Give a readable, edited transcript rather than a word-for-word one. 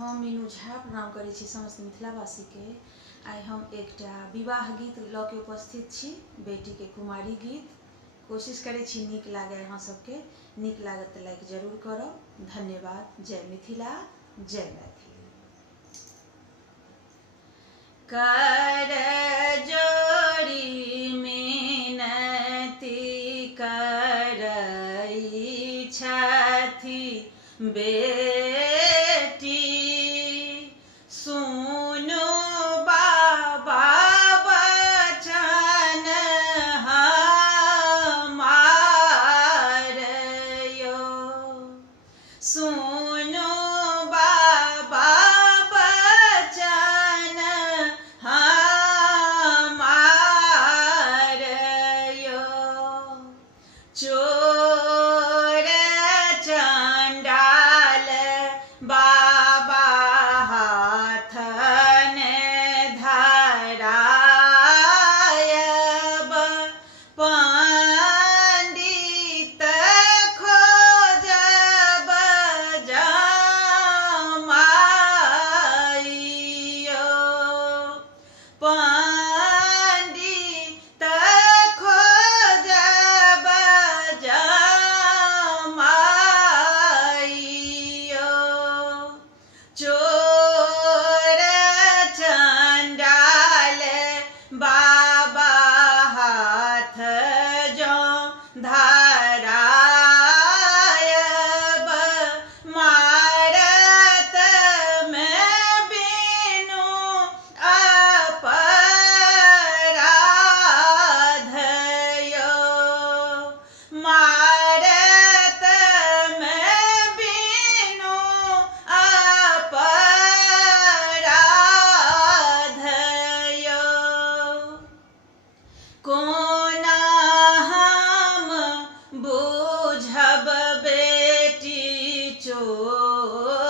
हम मीनू झा प्रणाम करै छी समस्त मिथिलावासी के। आइ हम एकटा विवाह गीत लऽ के उपस्थित छी, बेटी के कुमारी गीत। कोशिश करै छी नीक लागे अहाँ सबके। नीक लागत तऽ लाइक जरूर करब। धन्यवाद। जय मिथिला, जय मैथिली। कर जोड़ी मिनती करई छथि बेटी, सुनु बाबा बचन हमार यो। सुनु बाबा बचन हमार यो। चोर चंडाल बाबा हाथ ने धरायब, पंडित खोजब जमाइयो। पंडित खोजब जमाइयो। चोर चंडाल बाबा हाथ जो धरायब, मारत में बिनु अपराध यो। मारत में बिनु अपराध यो। कोना हम बुझब बेटी चोर